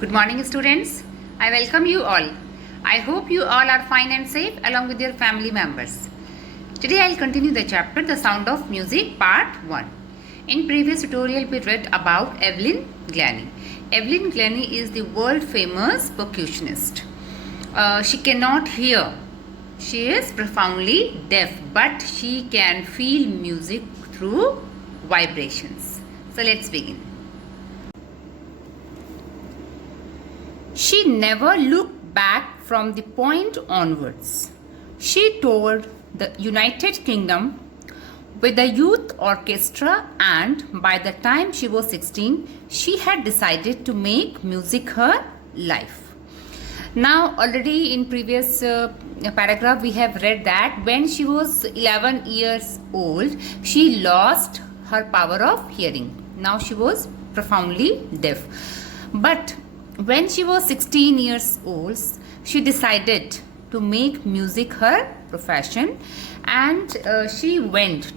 Good morning, students. I welcome you all. I hope you all are fine and safe along with your family members. Today I'll continue the chapter The Sound of Music Part 1. In previous tutorial we read about Evelyn Glennie. Evelyn Glennie is the world famous percussionist. She cannot hear. She is profoundly deaf, but she can feel music through vibrations. So let's begin. She never looked back from the point onwards. She toured the United Kingdom with the youth orchestra, and by the time she was 16, she had decided to make music her life. Now, already in previous paragraph, we have read that when she was 11 years old, she lost her power of hearing. Now she was profoundly deaf. But when she was 16 years old, she decided to make music her profession, and she went,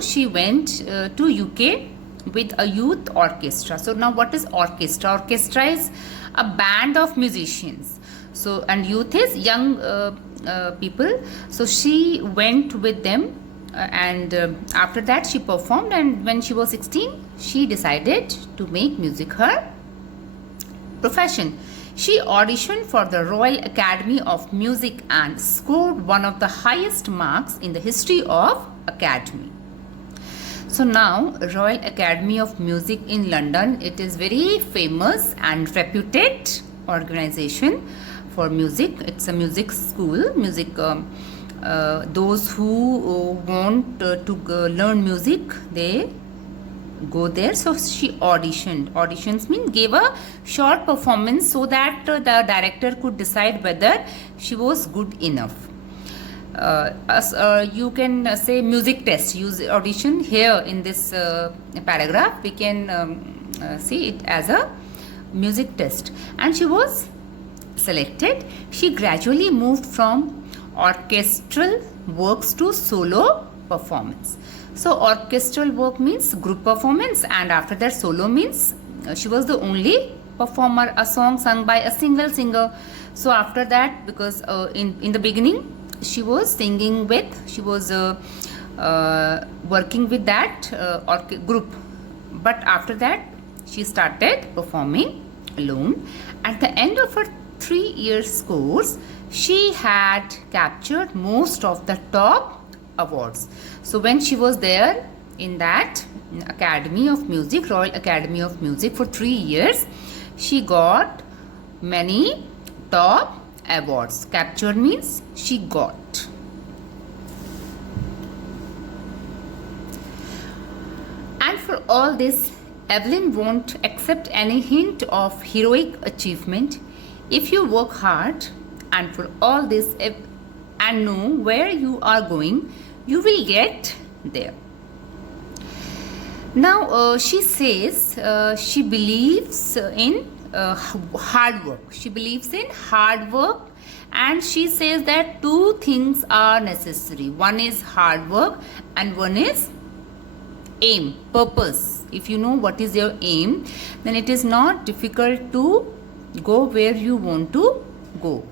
she went to UK with a youth orchestra. So now what is orchestra? Orchestra is a band of musicians. So, and youth is young people. So she went with them, and after that she performed, and when she was 16 she decided to make music her profession. She auditioned for the Royal Academy of Music and scored one of the highest marks in the history of Academy. So now Royal Academy of Music in London, it is very famous and reputed organization for music. It's a music school, those who want to learn music, they go there. So she auditioned. Auditions mean gave a short performance so that the director could decide whether she was good enough. You can say music test. Use audition here in this paragraph. We can see it as a music test. And she was selected. She gradually moved from orchestral works to solo performance. So orchestral work means group performance, and after that solo means she was the only performer, a song sung by a single singer. So after that, because in the beginning she was singing with, she was working with that group, but after that she started performing alone. At the end of her 3 years course, she had captured most of the top awards. So when she was there in that Academy of Music, Royal Academy of Music for 3 years, she got many top awards. Captured means she got. And for all this, Evelyn won't accept any hint of heroic achievement. If you work hard and for all this and know where you are going, you will get there. Now she says she believes in hard work. She believes in hard work, and she says that two things are necessary. One is hard work and one is aim, purpose. If you know what is your aim, then it is not difficult to go where you want to go.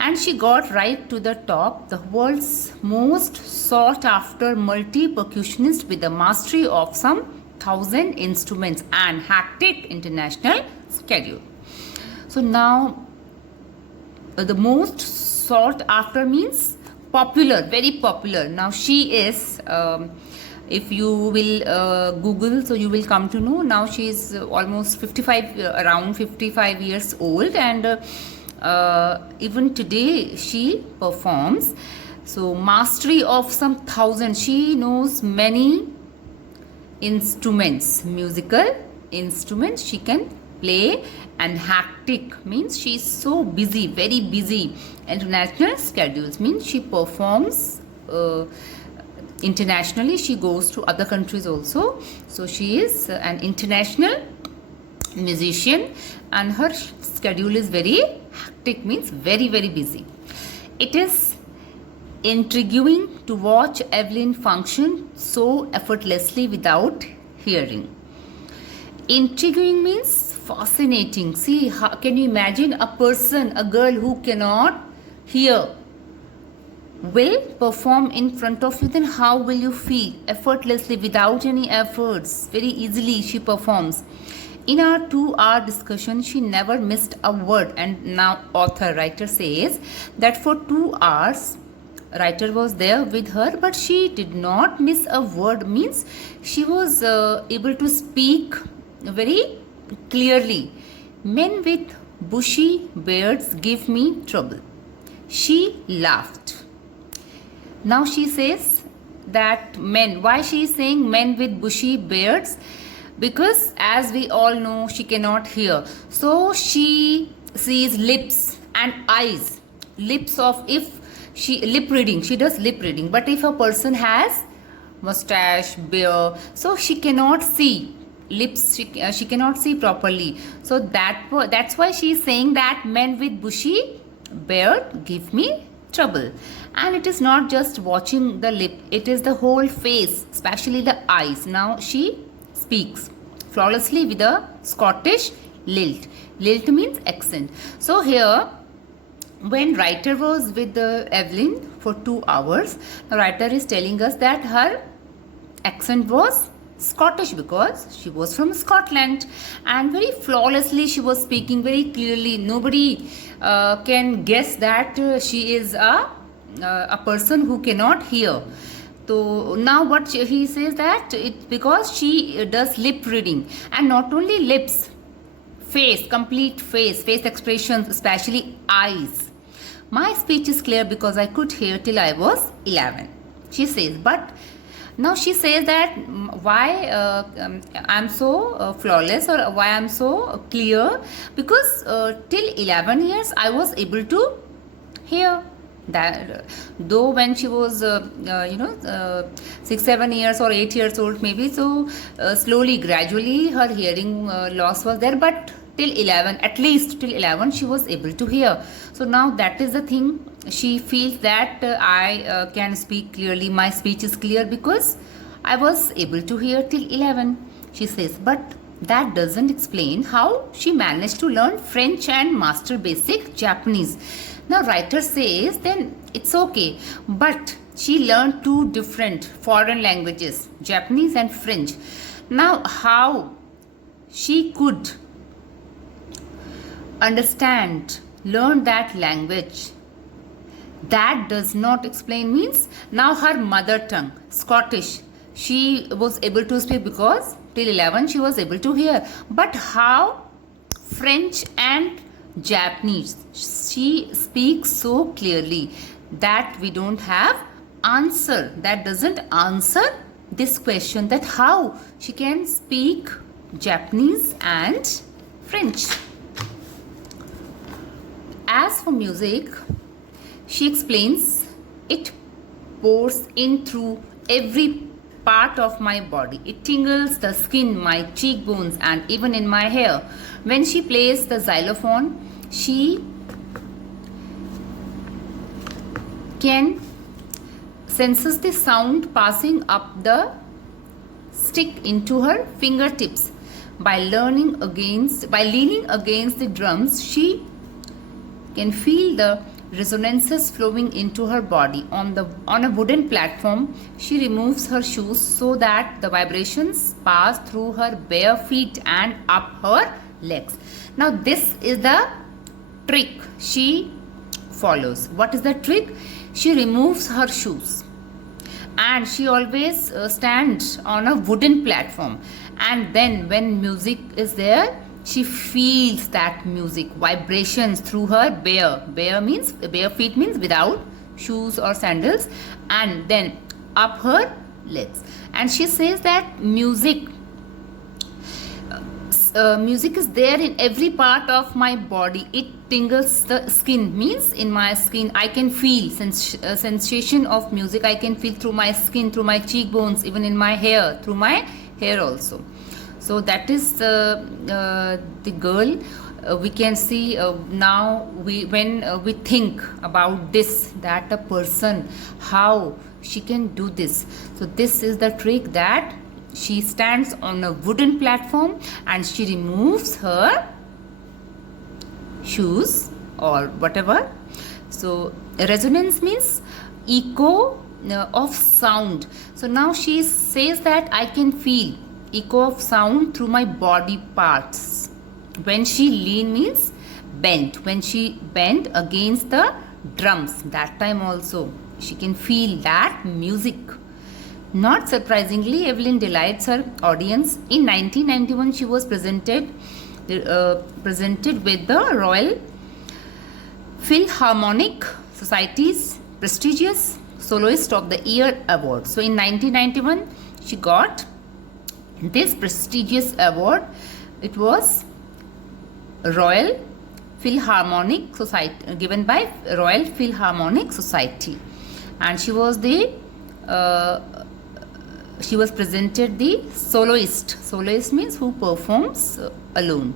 And she got right to the top, the world's most sought after multi-percussionist with the mastery of some 1,000 instruments and hectic international schedule. So now the most sought after means popular, very popular. Now she is, if you will Google, so you will come to know, now she is almost 55, around 55 years old, and even today she performs. So mastery of some 1,000, she knows many instruments, musical instruments she can play, and hectic means she is so busy, very busy. International schedules means she performs internationally, she goes to other countries also. So she is an international musician, and her schedule is very hectic, means very busy. It is intriguing to watch Evelyn function so effortlessly without hearing. Intriguing means fascinating. See, how, can you imagine a person, a girl who cannot hear will perform in front of you? Then how will you feel? Effortlessly, without any efforts, very easily she performs. In our 2-hour discussion, she never missed a word. And now writer says that for 2 hours, writer was there with her, but she did not miss a word. Means she was able to speak very clearly. Men with bushy beards give me trouble. She laughed. Now she says that men, why she is saying men with bushy beards? Because as we all know, she cannot hear. So she sees lips and eyes. Lips of, if she lip reading, she does lip reading. But if a person has mustache, beard, so she cannot see lips, she cannot see properly. So that's why she is saying that men with bushy beard give me trouble. And it is not just watching the lip, it is the whole face, especially the eyes. Now she speaks flawlessly with a Scottish lilt. Lilt means accent. So here, when writer was with Evelyn for 2 hours, the writer is telling us that her accent was Scottish because she was from Scotland, and very flawlessly she was speaking very clearly. Nobody can guess that she is a person who cannot hear. So now what he says that it's because she does lip reading, and not only lips, face, complete face expressions, especially eyes. My speech is clear because I could hear till I was 11, she says. But now she says that why I'm so flawless, or why I'm so clear, because till 11 years I was able to hear. That though when she was 6-7 years or 8 years old maybe, so slowly gradually her hearing loss was there, but till 11, at least till 11 she was able to hear. So now that is the thing, she feels that I can speak clearly, my speech is clear because I was able to hear till 11, she says. But that doesn't explain how she managed to learn French and master basic Japanese. Now writer says then it's okay, but she learned 2 different foreign languages, Japanese and French. Now how she could understand, learn that language, that does not explain. Means now her mother tongue, Scottish, she was able to speak because till 11 she was able to hear. But how French and Japanese she speaks so clearly? That we don't have answer. That doesn't answer this question, that how she can speak Japanese and French. As for music, she explains, it pours in through every part of my body. It tingles the skin, my cheekbones, and even in my hair. When she plays the xylophone, she can senses the sound passing up the stick into her fingertips. By leaning against the drums, she can feel the resonances flowing into her body. On a wooden platform, she removes her shoes so that the vibrations pass through her bare feet and up her legs. Now this is the trick she follows. What is the trick? She removes her shoes and she always stands on a wooden platform, and then when music is there, she feels that music vibrations through her bare feet means without shoes or sandals, and then up her legs. And she says that music is there in every part of my body. It tingles the skin, means in my skin I can feel sensation of music. I can feel through my skin, through my cheekbones, even in my hair, through my hair also. So that is the girl. We can see now when we think about this, that a person, how she can do this. So this is the trick that she stands on a wooden platform and she removes her shoes or whatever. So resonance means echo of sound. So now she says that I can feel echo of sound through my body parts. When she lean means bent. When she bent against the drums, that time also she can feel that music. Not surprisingly, Evelyn delights her audience. In 1991, she was presented with the Royal Philharmonic Society's prestigious Soloist of the Year award. So in 1991, she got this prestigious award. It was Royal Philharmonic Society, given by Royal Philharmonic Society, and she was presented the soloist. Soloist means who performs alone.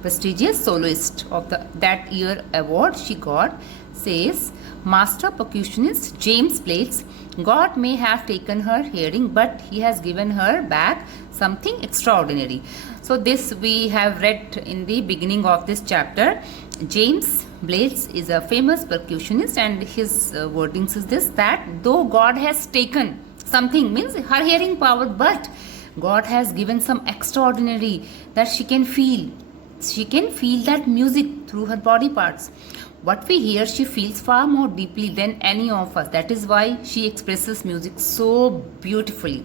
Prestigious soloist of that year award she got. Says master percussionist James Blades, God may have taken her hearing, but he has given her back something extraordinary. So this we have read in the beginning of this chapter. James Blades is a famous percussionist, and his wordings is this, that though God has taken something, means her hearing power, but God has given some extraordinary that she can feel. She can feel that music through her body parts. What we hear, she feels far more deeply than any of us. That is why she expresses music so beautifully.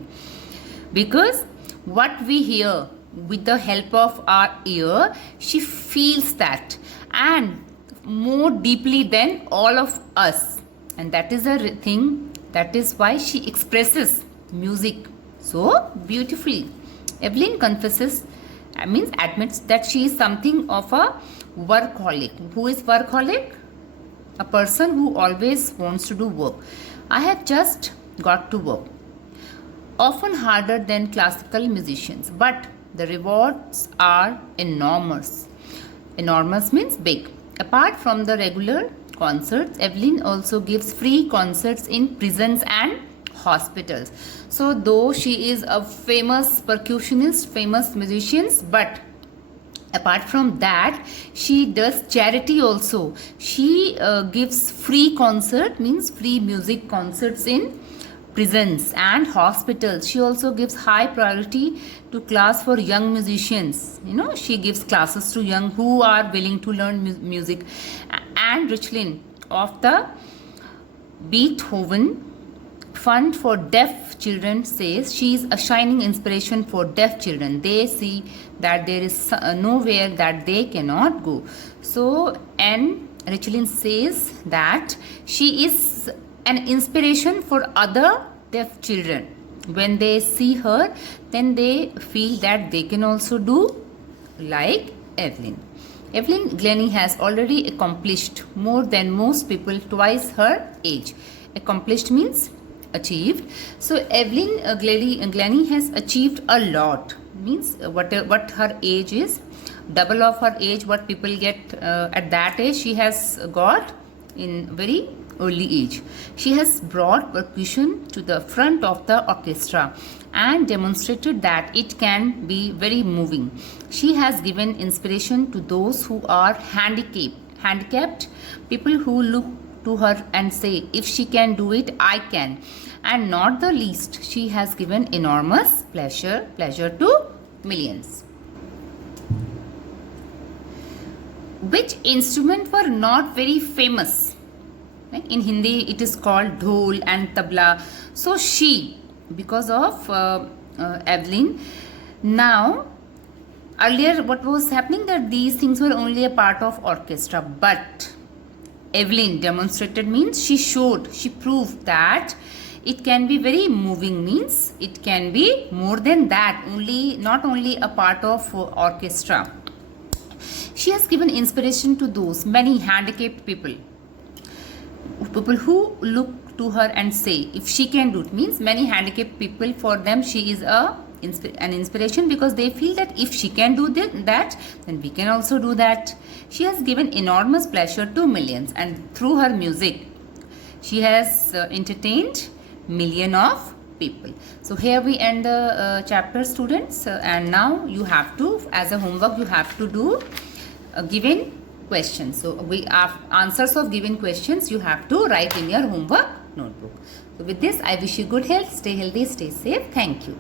Because what we hear with the help of our ear, she feels that and more deeply than all of us. And that is a thing. That is why she expresses music so beautifully. Evelyn admits that she is something of a workaholic. Who is workaholic? A person who always wants to do work. I have just got to work. Often harder than classical musicians, but the rewards are enormous. Enormous means big. Apart from the regular concerts, Evelyn also gives free concerts in prisons and hospitals. So though she is a famous percussionist, famous musician, but apart from that, she does charity also. She gives free concert, means free music concerts in prisons and hospitals. She also gives high priority to class for young musicians. She gives classes to young who are willing to learn music. And Richlin of the Beethoven Fund for Deaf Children says she is a shining inspiration for deaf children. They see that there is nowhere that they cannot go. So, and Richlin says that she is an inspiration for other deaf children. When they see her, then they feel that they can also do like Evelyn. Evelyn Glennie has already accomplished more than most people twice her age. Accomplished means achieved. So Evelyn Glennie has achieved a lot. Means what her age is, double of her age. What people get at that age, she has got in very early age. She has brought percussion to the front of the orchestra and demonstrated that it can be very moving. She has given inspiration to those who are handicapped people who look to her and say, if she can do it, I can. And not the least, she has given enormous pleasure to millions. Which instrument were not very famous? In Hindi, it is called dhol and tabla. So she, because of Evelyn, now earlier what was happening, that these things were only a part of orchestra, but Evelyn demonstrated, means she proved that it can be very moving, means it can be more than that, not only a part of orchestra. She has given inspiration to those many handicapped people who look to her and say, if she can do it, means many handicapped people, for them she is an inspiration, because they feel that if she can do that, then we can also do that. She has given enormous pleasure to millions, and through her music she has entertained millions of people. So here we end the chapter, students, and now you have to, as a homework, you have to do given questions. So we have answers of given questions you have to write in your homework notebook. So with this, I wish you good health, stay healthy, stay safe. Thank you.